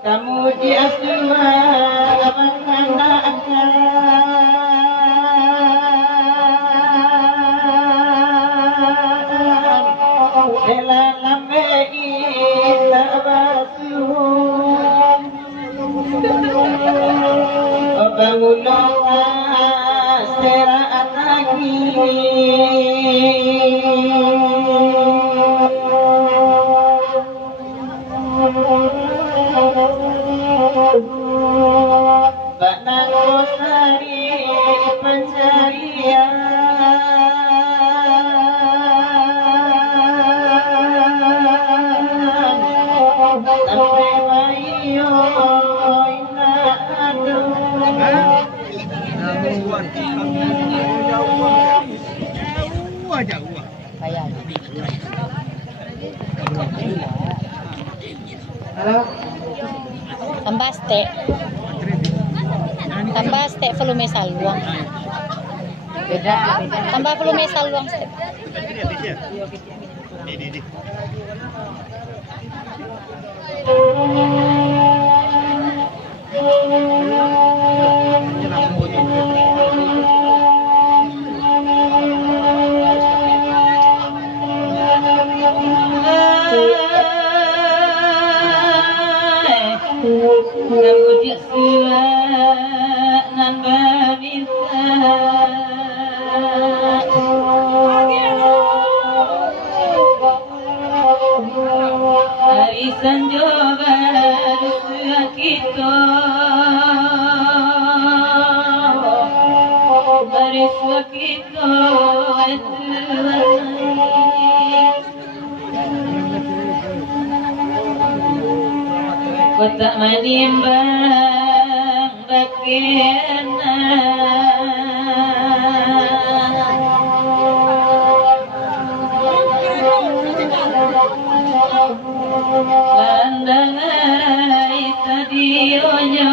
Kamu di aswa Pangulong sera atagi Banan Kosari pencarian sampai bayo ina aduh tambah stek volume saluang tambah volume saluang stek tak menimbang bagaimana landangai stadionnya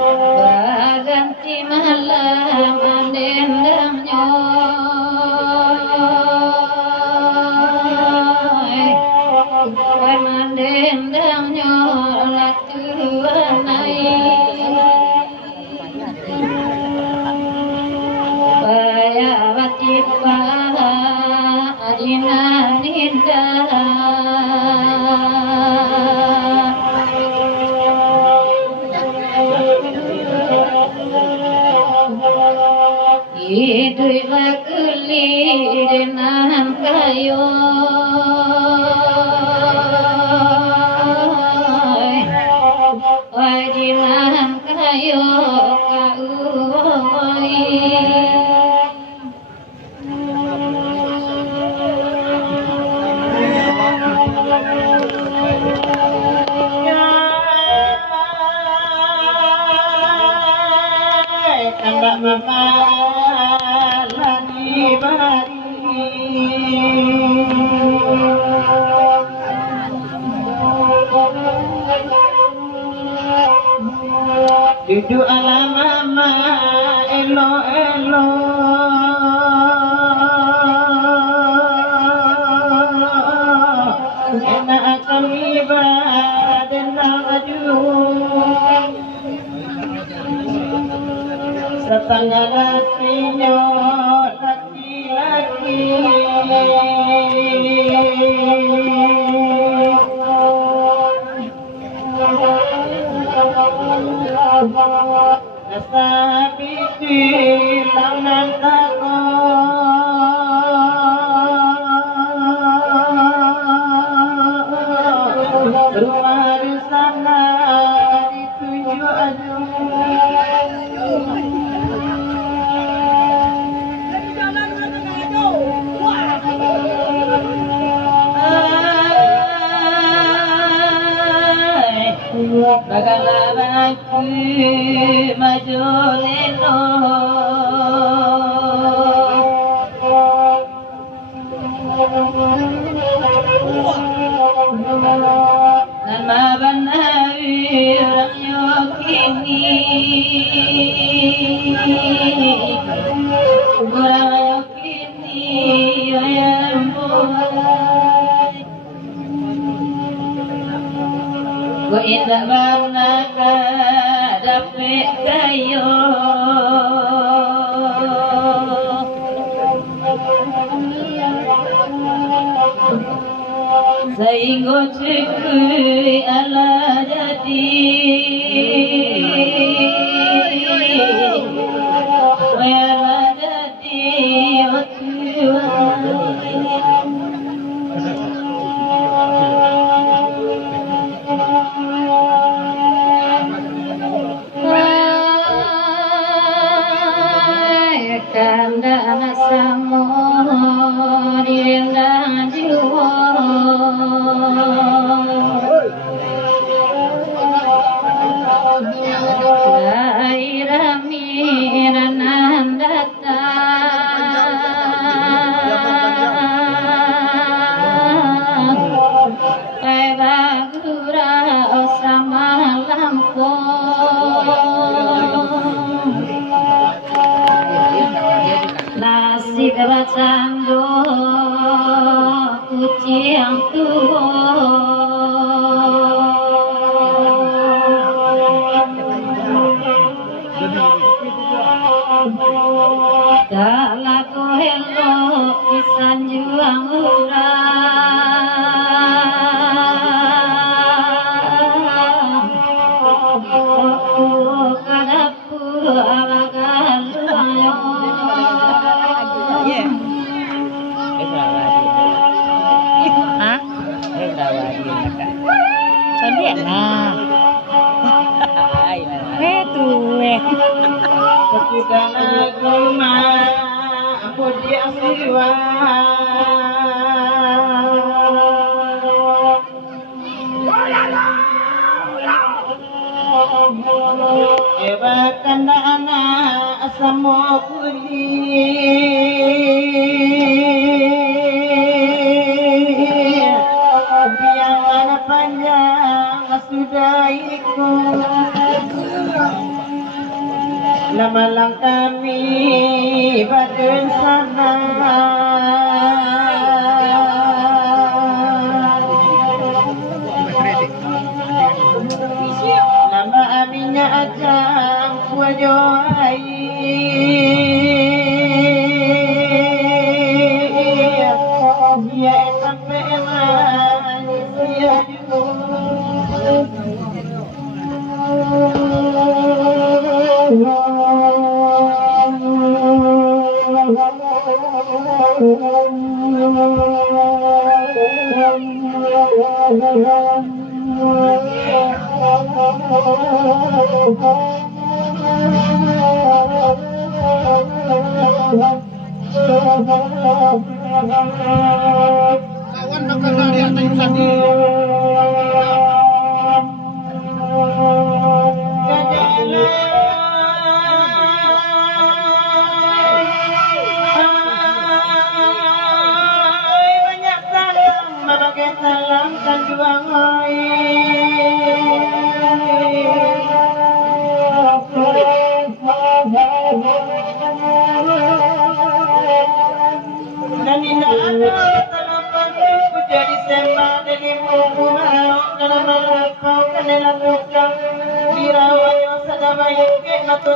berganti malam dendamnya dendamnya latuan naik bayawati adina ninda idui bakuli dengan kayu wajinan kayu kauai tambah mama lani duduk ala mama elo elo enak akan ibadah naju setengah nasinya laki-laki nasabi silangan tako rumah di sana dituju aju bagala aku maju leno nan maban Wa indah barnaka dapet kayo Sainggo cekui ala jadi Wala jadi Kandana samo direndang jiwa Lairami ranandata Bagura sama lampu Nasi kebacando kucing tua Dalaku hello pisan juang urang Kadapu awagan lumayo Hah? Cantik nah. Tuh. Ketika gema budi asiwa Eva kanda ana asamo biang mana panjang masudaiku Lama lang kami badan sana Lama aminya ajang kuajoai Dia sampai eman Dia Kawan bakal dari atas tadi. Banyak salam, berbagai salam dan juang dan indah aku jadi sembah dari muku marau dalam melapau kanela tukang dirawayo sadabayo ke nato